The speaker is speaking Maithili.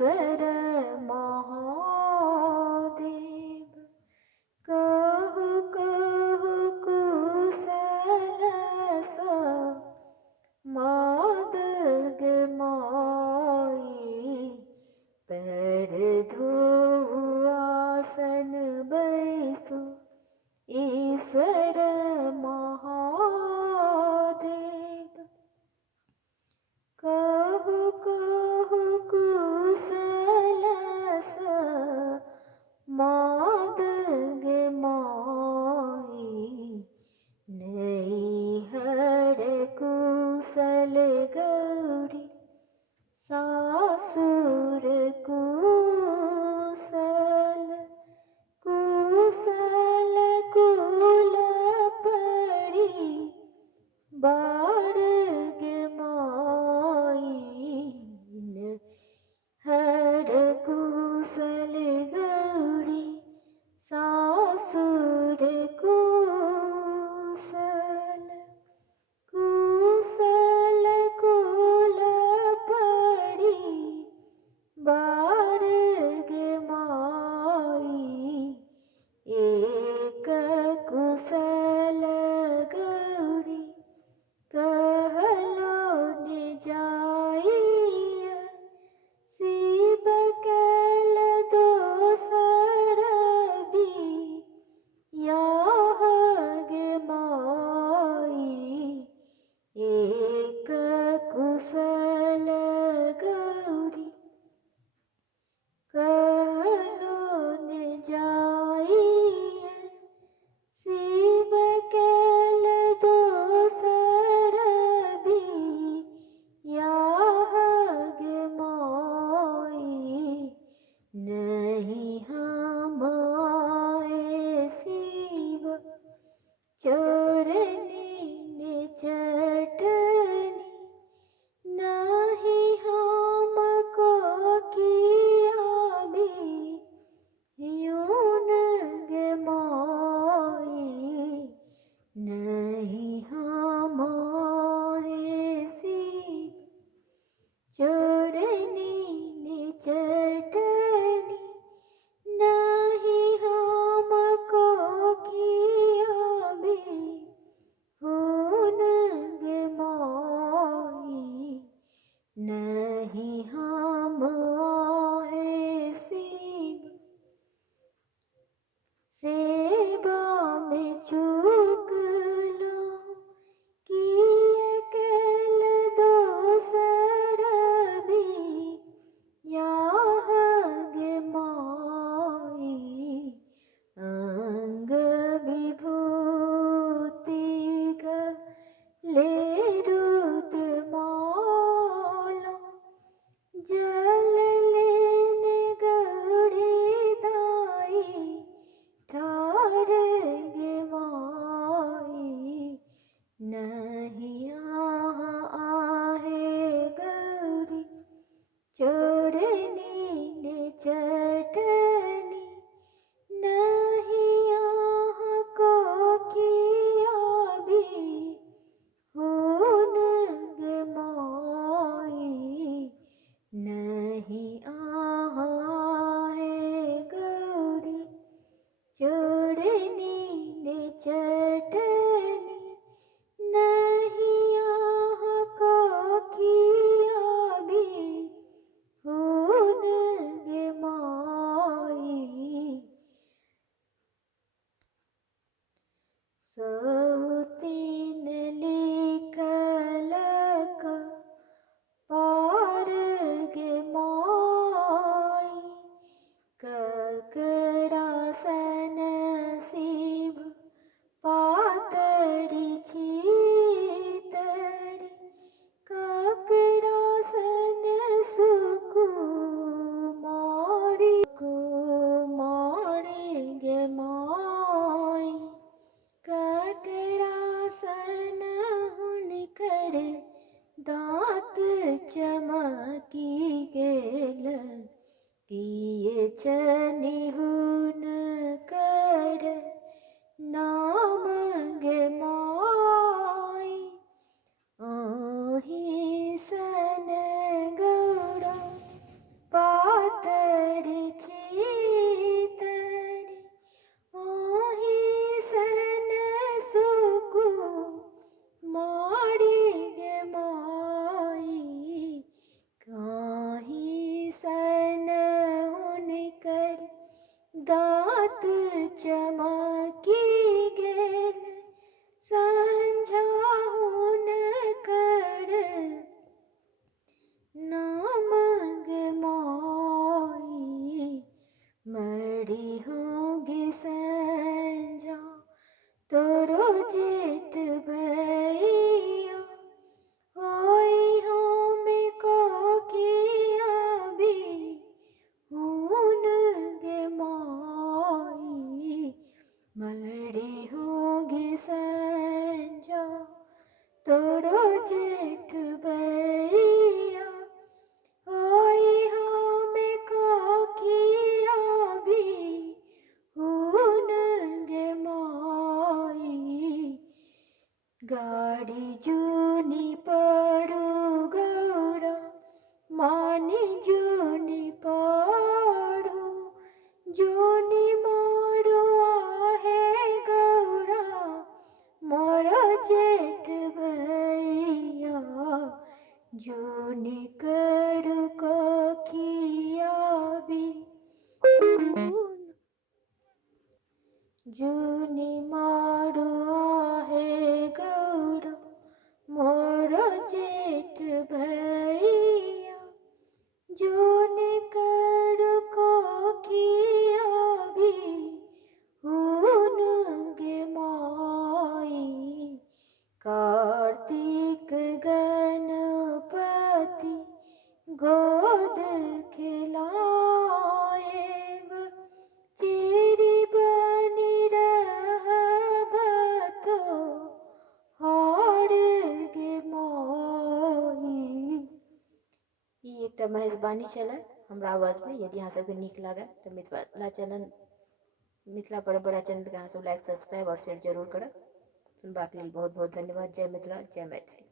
ईश्वर महादेव। कहु कहु कुशल समादग माई। पैर धोऊ आसन बैसु ईश्वर महादेव। कहु कहु कुशल समादग माई। नैहर कुशल गौरी सासुर कुशल। कुशल कुल पड़ी बारग माई। हर कुशल गौरी सासुर कुशल। कुशल कुल पड़ी बारग माई। एक कुशल गौरी कहलो न जाइय। शिव कैल दोसर बियाहग माई। एक कुशल गौरी कहलो न जाइय। शिव कैल दोसर बियाहग माई। नहीं हम आए शिव चोरनी ने चटनी। जूनि करू खियाबी जूनि मारू आहे गौर मोर जेठ भैया जूनि करू खियाबी हुन गे माई कार्तिक गणपति गोद खिलाएब चिरी बनी रहब तो हार गे माई। ई एकटा मेहरबानी छलै हमरा आवाजमे। यदि अहाँ सबके नीक लागै तऽ मिथिला परम्परा चैनलके अहाँ सब लाइक सब्सक्राइब और शेयर जरूर करब। सुनबाक लेल बहुत बहुत धन्यवाद। जय मिथिला, जय मैथिली।